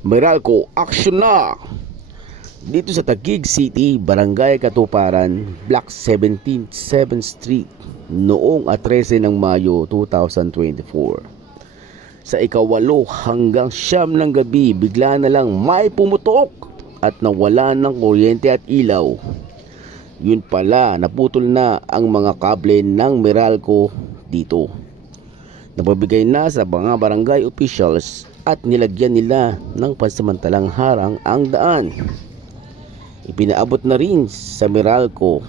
Meralco, action na! Dito sa Taguig City, Barangay Katuparan, Block 17, 7th Street, noong 13 ng Mayo 2024. Sa ikawalo hanggang 9 ng gabi, bigla na lang may pumutok at nawala ng kuryente at ilaw. Yun pala, naputol na ang mga kable ng Meralco dito. Napabigay na sa mga barangay officials at nilagyan nila ng pansamantalang harang ang daan. Ipinaabot na rin sa Meralco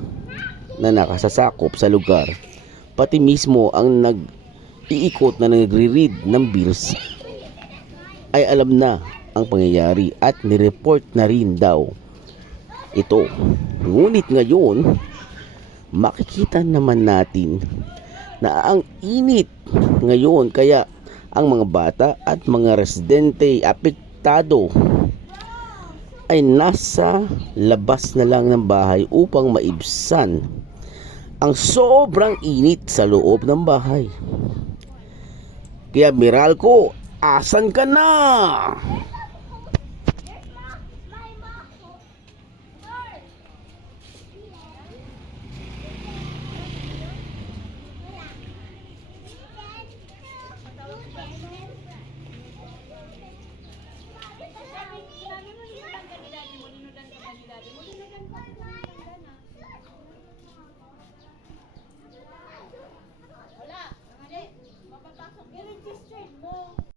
na nakasasakop sa lugar, pati mismo ang nag-iikot na nagre-read ng bills ay alam na ang pangyayari at nireport na rin daw ito. Ngunit ngayon, makikita naman natin na ang init ngayon, kaya ang mga bata at mga residente apektado ay nasa labas na lang ng bahay upang maibsan ang sobrang init sa loob ng bahay. Kaya Meralco, asan ka na?